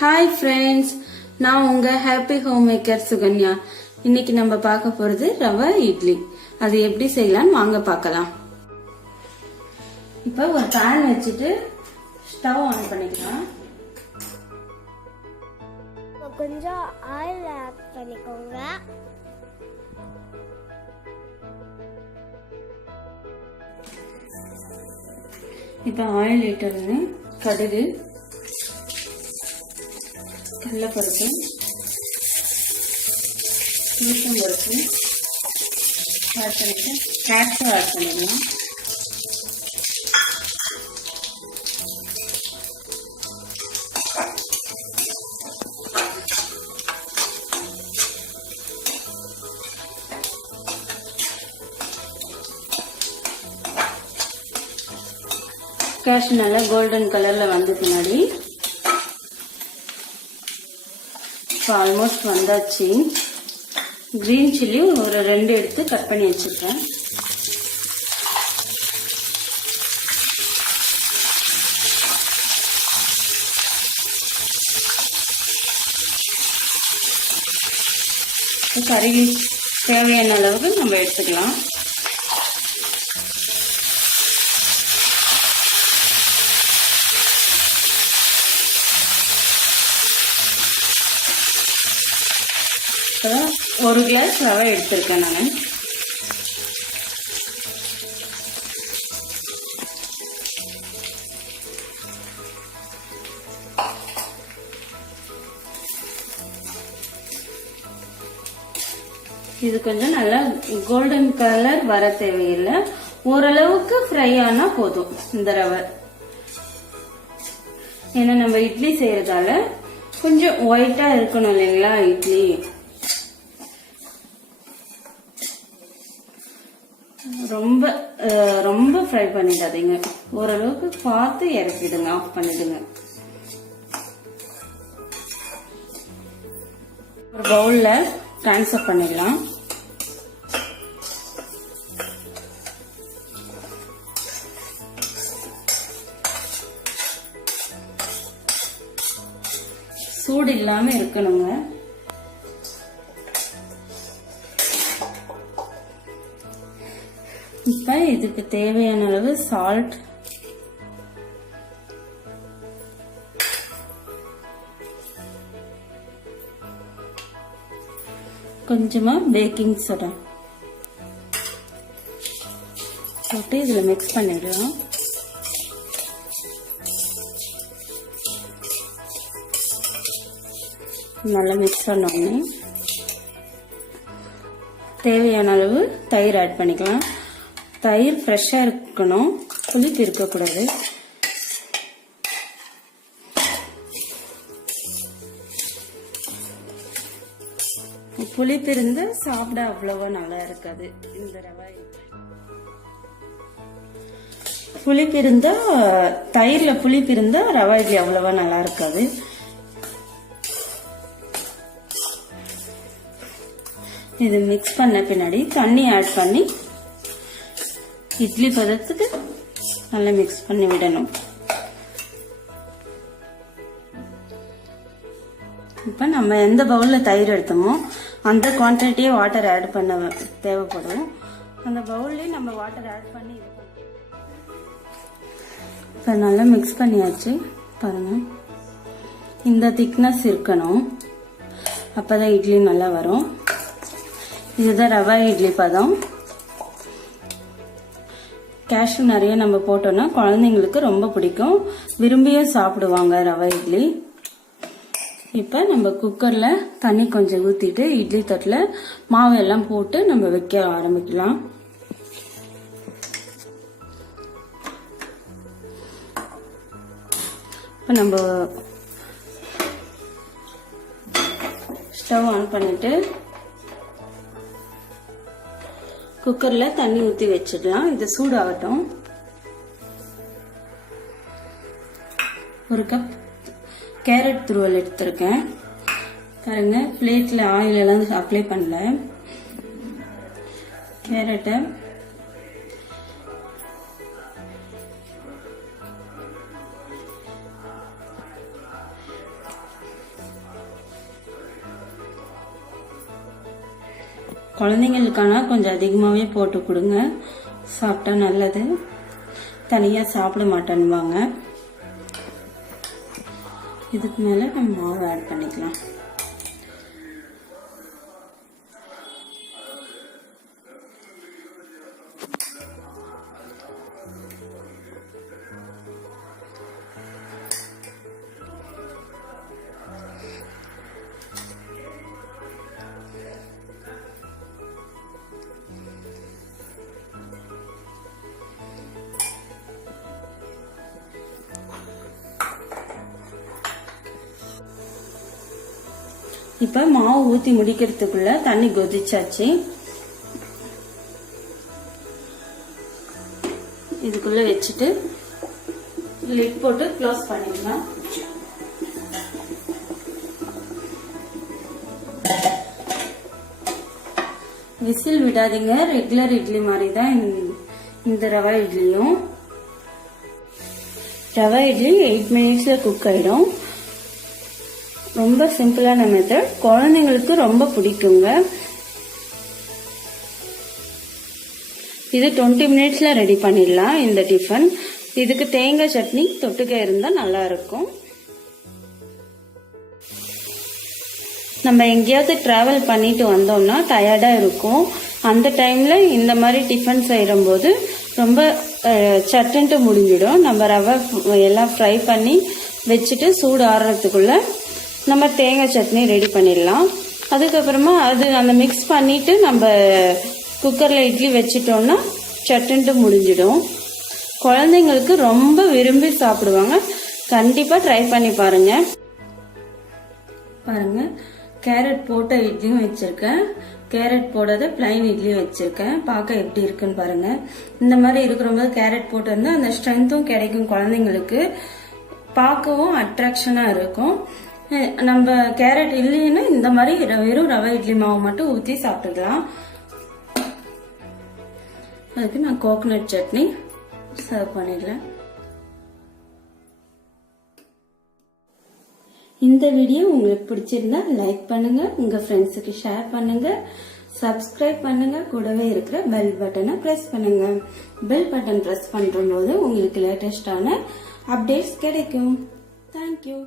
Hi friends, நான் உங்க happy home maker Sukanya. இன்னைக்கு நம்ம பார்க்க போறது ரவா இட்லி. அது எப்படி செய்யலாம் வாங்க பார்க்கலாம். இப்போ ஒரு pan வச்சிட்டு ஸ்டவ் ஆன் பண்ணிக்கலாம். கொஞ்சம் ஆயில் ஆட் பண்ணிக்கோங்க. இப்போ ஆயில் லிட்டர்னு கடுகு, கடலைப்பருப்பு, உளுத்தம்பருப்பு ஆட் பண்ணிட்டு கேஷ்யூ ஆட் பண்ணிடலாம். கேஷ்யூ நல்லா கோல்டன் கலர்ல வந்து பின்னாடி இப்போ ஆல்மோஸ்ட் வந்தாச்சு. கிரீன் சில்லி ஒரு 2 எடுத்து கட் பண்ணி வச்சிருக்கேன். கறிக்கு தேவையான அளவுக்கு நம்ம எடுத்துக்கலாம். ஒரு கிளாஸ் ரவை எடுத்திருக்கேன் நான். இது கொஞ்சம் நல்லா கோல்டன் கலர் வர தேவையில்லை, ஓரளவுக்கு ஃப்ரை ஆனா போதும் இந்த ரவை. ஏன்னா நம்ம இட்லி செய்யறதால கொஞ்சம் ஒயிட்டா இருக்கணும் இல்லைங்களா இட்லி. ரொம்ப ரொம்ப ஃப்ரை பண்ணிடாதீங்க, ஓரளவுக்கு பார்த்து இறக்கிடுங்க, ஆஃப் பண்ணிடுங்க. ஒரு பவுல்ல ட்ரான்ஸ்ஃபர் பண்ணிடலாம். சூடு இல்லாம இருக்கணுங்க. இப்ப இதுக்கு தேவையான அளவு சால்ட், கொஞ்சமா பேக்கிங் சோடா போட்டு இதுல மிக்ஸ் பண்ணிடலாம். நல்லா மிக்ஸ் பண்ணோடனே தேவையான அளவு தயிர் ஆட் பண்ணிக்கலாம். தயிர் ஃப்ரெஷ்ஷா இருக்கணும், புளிப்பு இருக்கக்கூடாது. புளிப்பு இருந்தா சாப்பிட அவ்வளவா நல்லா இருக்காது இந்த ரவை. புளிப்பு இருந்தா, தயிர்ல புளிப்பு இருந்தா ரவா இட்லி அவ்வளவா நல்லா இருக்காது. இது மிக்ஸ் பண்ண பின்னாடி தண்ணி ஆட் பண்ணி இட்லி பதத்துக்கு நல்லா மிக்ஸ் பண்ணி விடணும். இப்ப நம்ம எந்த பவுல்ல தயிர் எடுத்தோமோ அந்த குவான்டிட்டியே வாட்டர் ஆட் பண்ண தேவைப்படும். அந்த பவுல்லே நம்ம வாட்டர் ஆட் பண்ணி இப்ப நல்லா மிக்ஸ் பண்ணியாச்சு. பாருங்க, இந்த திக்னஸ் இருக்கணும், அப்பதான் இட்லி நல்லா வரும். இதுதான் ரவா இட்லி பதம். கேஷ்யூ நிறைய நம்ம போட்டோம்னா குழந்தைங்களுக்கு ரொம்ப பிடிக்கும், விரும்பியும் சாப்பிடுவாங்க ரவா இட்லி. இப்ப நம்ம குக்கர்ல தண்ணி கொஞ்சம் ஊத்திட்டு இட்லி தட்டுல மாவு எல்லாம் போட்டு நம்ம வைக்க ஆரம்பிக்கலாம். இப்ப நம்ம ஸ்டவ் ஆன் பண்ணிட்டு குக்கர்ல தண்ணி ஊத்தி வச்சிடலாம். இது சூடாகட்டும். ஒரு கப் கேரட் துருவல் எடுத்திருக்கேன். பாருங்க, பிளேட்ல ஆயில் எல்லாம் அப்ளை பண்ணல. கேரட்டை குழந்தைங்களுக்கான கொஞ்சம் அதிகமாகவே போட்டு கொடுங்க, சாப்பிட்டா நல்லது. தனியாக சாப்பிட மாட்டேன்னுவாங்க. இதுக்கு மேலே நம்ம மாவு ஆட் பண்ணிக்கலாம். இப்ப மாவு ஊத்தி முடிக்கிறதுக்குள்ள தண்ணி கொதிச்சாச்சு. இதுக்குள்ள வச்சுட்டு லிட் போட்டு க்ளோஸ் பண்ணிடலாம். விசில் விடாதீங்க, ரெகுலர் இட்லி மாதிரி தான் இந்த ரவா இட்லியும். ரவா இட்லி 8 மினிட்ஸ்ல குக் ஆயிடும். ரொம்ப சிம்பிளான மெத்தட், குழந்தைங்களுக்கு ரொம்ப பிடிக்குங்க. இது 20 மினிட்ஸ்ல ரெடி பண்ணிடலாம் இந்த டிஃபன். இதுக்கு தேங்காய் சட்னி தொட்டுக்க இருந்தா நல்லா இருக்கும். நம்ம எங்கேயாவது டிராவல் பண்ணிட்டு வந்தோம்னா டயர்டா இருக்கும். அந்த டைம்ல இந்த மாதிரி டிஃபன் செய்யும் போது ரொம்ப சட்டுன்ட்டு முடிஞ்சிடும். நம்ம ரவை எல்லாம் ஃப்ரை பண்ணி வச்சுட்டு சூடு ஆறுறதுக்குள்ள நம்ம தேங்காய் சட்னி ரெடி பண்ணிடலாம். அதுக்கப்புறமா அந்த மிக்ஸ் பண்ணிட்டு நம்ம குக்கர்ல இட்லி வச்சிட்டோம்னா சட்டுன்ட்டு முடிஞ்சிடும். குழந்தைங்களுக்கு ரொம்ப விரும்பி சாப்பிடுவாங்க. கண்டிப்பா ட்ரை பண்ணி பாருங்க. பாருங்க, கேரட் போட்ட இட்லியும் வச்சிருக்கேன், கேரட் போடாத பிளைன் இட்லி வச்சிருக்கேன். பார்க்க எப்படி இருக்குன்னு பாருங்க. இந்த மாதிரி இருக்கிறவங்க கேரட் போட்டிருந்தா அந்த ஸ்ட்ரென்த்தும் கிடைக்கும், குழந்தைங்களுக்கு பார்க்கவும் அட்ராக்ஷனா இருக்கும். நம்ம கேரட் இல்லைன்னா இந்த மாதிரி வெறும் ரவை இட்லி மாவு மட்டும் ஊற்றி சாப்பிட்டுக்கலாம். அதுக்கு நான் கோகனட் சட்னி சர்வ் பண்ணிடுறேன். இந்த வீடியோ உங்களுக்கு பிடிச்சிருந்தா லைக் பண்ணுங்க, உங்க ஃப்ரெண்ட்ஸுக்கு ஷேர் பண்ணுங்க, சப்ஸ்கிரைப் பண்ணுங்க, கூடவே இருக்கிற பெல் பட்டனை பிரஸ் பண்ணுங்க. பெல் பட்டன் பிரஸ் பண்ற போது உங்களுக்கு லேட்டஸ்டான அப்டேட்ஸ் கிடைக்கும். தேங்க்யூ.